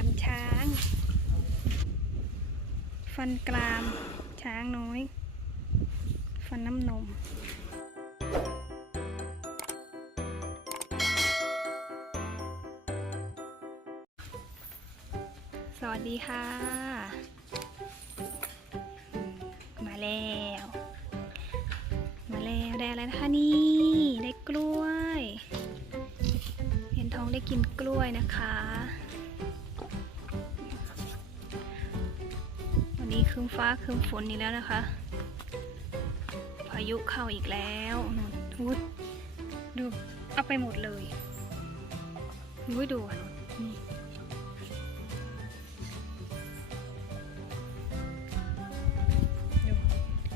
ฟันช้าง ฟันกราม ช้างน้อย ฟันน้ำนมสวัสดีค่ะ มาแล้ว มาแล้วได้อะไรนะคะนี่ ได้กล้วย เห็นท้องได้กินกล้วยนะคะ นี้คืมฟ้าคืมฝนอีกแล้วนะคะ พายุเข้าอีกแล้วนู่นอุ๊ยดูเอาไปหมดเลยอุ้ยดูอะนี่ดู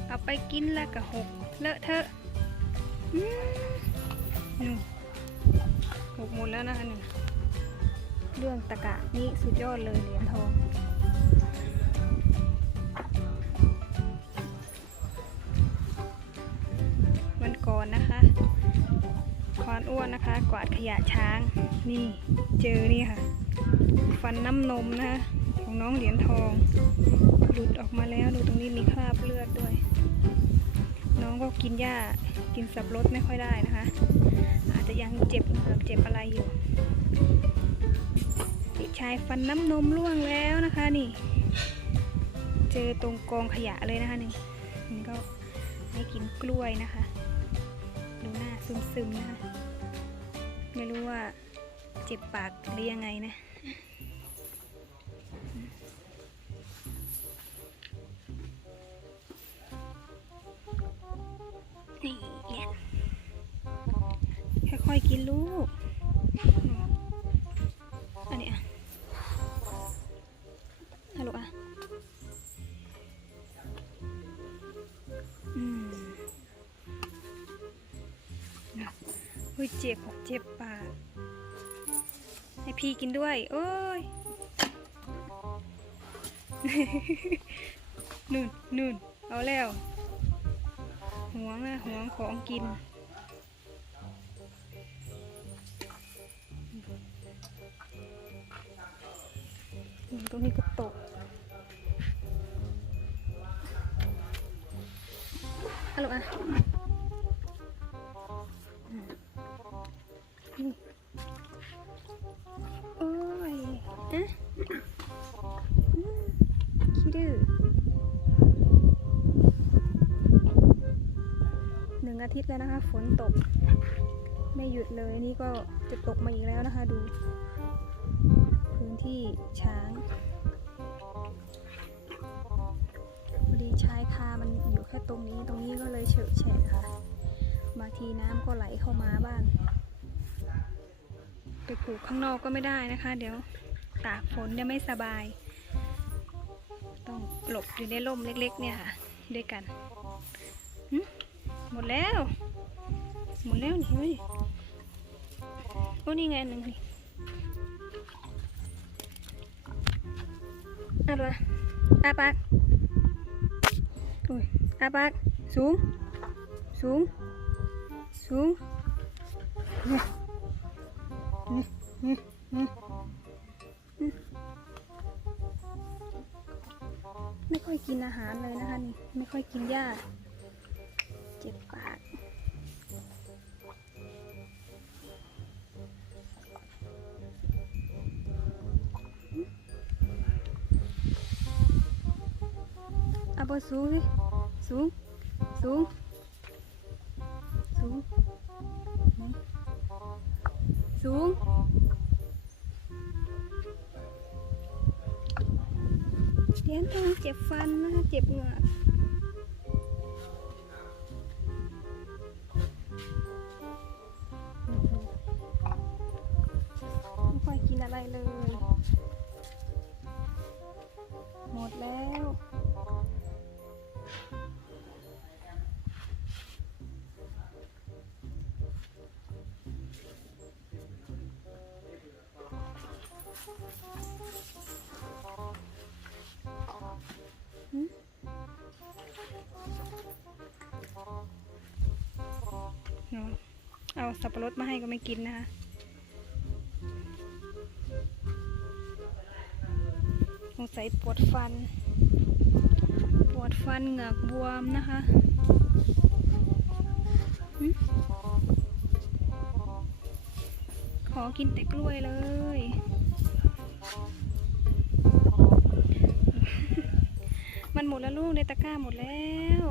เอาไปกินแล้วก็หกเลอะเทอะนู่หกหมดแล้วนะคะนี่เรื่องตะกะนี่สุดยอดเลยเหรียญทองานอ้วนนะคะ กวาดขยะช้าง นี่เจอนี่ค่ะ ฟันน้ำนมนะคะของน้องเหรียญทอง หลุดออกมาแล้วดูตรงนี้มีคราบเลือดด้วย น้องก็กินหญ้ากินสับรดไม่ค่อยได้นะคะ อาจจะยังเจ็บเหงือกเจ็บอะไรอยู่เด็กชายฟันน้ำนมร่วงแล้วนะคะนี่ เจอตรงกองขยะเลยนะคะนี่นี่ก็ให้กินกล้วยนะคะ ดูหน้าซึมๆนะคะ ไม่รู้ว่าเจ็บปากหรือยังไงนะนี่เรียนค่อยๆกินลูก อันนี้อะฮัลโหลอะ เจ็บเจ็บปากให้พี่กินด้วย โอ้ยนู่นนู่นเอาแล้วห่วงนะห่วงของกิน ตรงนี้ก็ตกฮัลโหลอะ อาทิตย์แล้วนะคะ ฝนตก ไม่หยุดเลยนี่ก็จะตกมาอีกแล้วนะคะ ดู พื้นที่ช้างพอดีชายคามันอยู่แค่ตรงนี้ตรงนี้ก็เลยเฉอะแฉะค่ะบางทีน้ำก็ไหลเข้ามาบ้างไปปลูกข้างนอกก็ไม่ได้นะคะ เดี๋ยวตากฝนเนี่ยไม่สบาย ต้องหลบอยู่ในร่มเล็กๆเนี่ยค่ะ ด้วยกัน ดแล้วหมดแล้วนี่เฮ้ยโอ้นี่ไงหนึ่งนี่อาปากอาปากอุ้ยอาปากสูง สูง สูงนี่นี่นี่นี่ไม่ค่อยกินอาหารเลยนะคะนี่ ไม่ค่อยกินหญ้า เจ็บปากเอาบนสูงสิสูง สูง สูงสูงเลี้ยงทองเจ็บฟันนะคะเจ็บเหงือก สับปะรดมาให้ก็ไม่กินนะคะสงสัยปวดฟัน ปวดฟันเหงือกบวมนะคะขอกินแต่กล้วยเลย มันหมดแล้วลูกในตะกร้าหมดแล้ว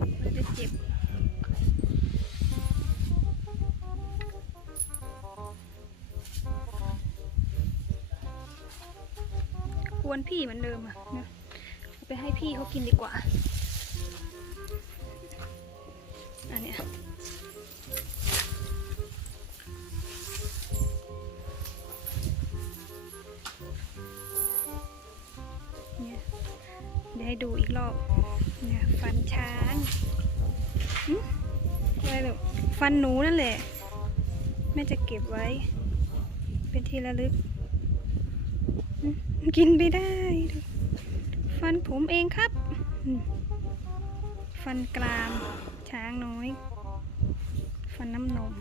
มันจะเจ็บกวนพี่เหมือนเดิมอะนะเอาไปให้พี่เขากินดีกว่า อันเนี้ยเนี่ยเดี๋ยวให้ดูอีกรอบ เนี่ยฟันช้างอะไรลูกฟันหนูนั่นแหละแม่จะเก็บไว้ เป็นที่ระลึก กินไม่ได้ ฟันผมเองครับ ฟันกรามช้างน้อย ฟันน้ำนม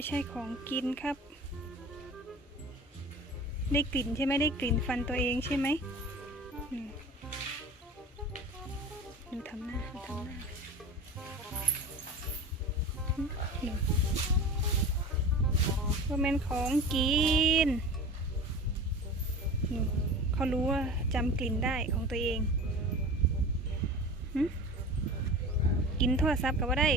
ไม่ใช่ของกินครับ ได้กลิ่นใช่ไหมได้กลิ่นฟันตัวเองใช่ไหมหนูทำหน้าหนูทำหน้าว่าเป็นของกิน เขารู้ว่าจำกลิ่นได้ของตัวเองกินโทรศัพท์กับว่าได้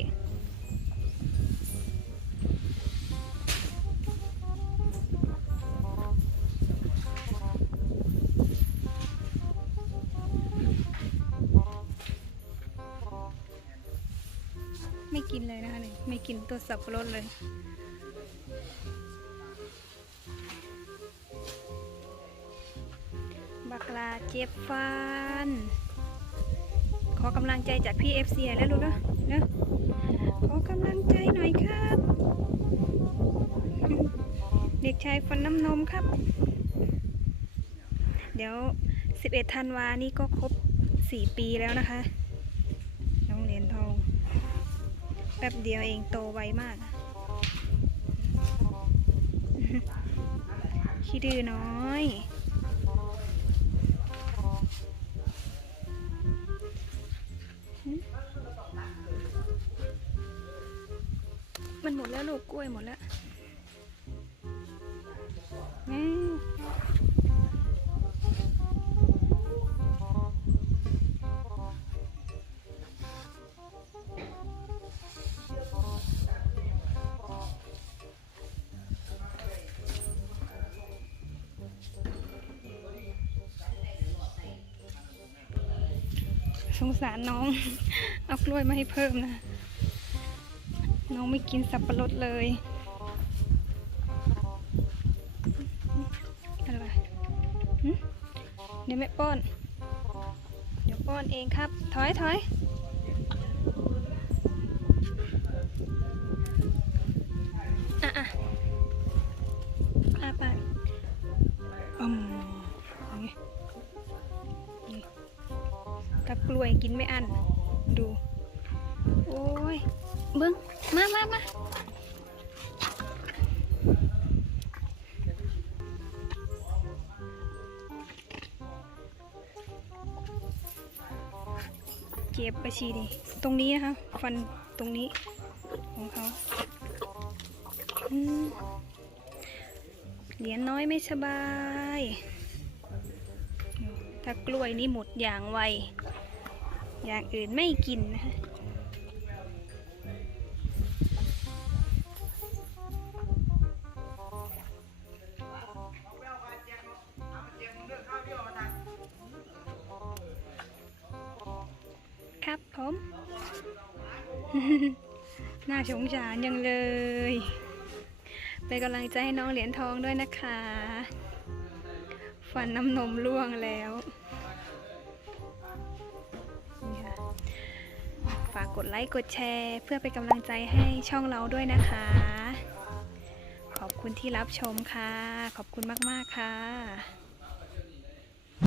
เลยนะคะนี่ไม่กินตัวสับปะรดเลยบักลาเจ็บฟัน ขอกำลังใจจากพี่เอฟซีแล้วลูกนะเนอะขอกำลังใจหน่อยครับ เด็กชายฟันน้ำนมครับ เดี๋ยว 11ธันวานี่ก็ครบ 4 ปีแล้วนะคะ น้องเหรียญทอง แป๊บเดียวเองโตไวมาก ขี้ดื้อน้อย มันหมดแล้วลูกกล้วยหมดแล้ว งสารน้อง เอากล้วยมาให้เพิ่มนะ น้องไม่กินสับปะรดเลยอะไรเดี๋ยวแม่ป้อน เดี๋ยวป้อนเองครับ ถอยถอย กับกล้วยกินไม่อั้นดู โอ้ยเบิ้งมามามาเจ็บไปชีดิตรงนี้นะคะ ฟันตรงนี้ของเขาเหรียญน้อยไม่สบาย ถ้ากล้วยนี่หมดอย่างไว อย่างอื่นไม่กินนะคะครับผม น่าสงสารยังเลย เป็นกำลังใจให้น้องเหรียญทองด้วยนะคะ ฟันน้ำนมร่วงแล้ว ฝากกดไลค์กดแชร์ เพื่อเป็นกำลังใจให้ช่องเราด้วยนะคะ ขอบคุณที่รับชมค่ะ ขอบคุณมาก ๆ ค่ะ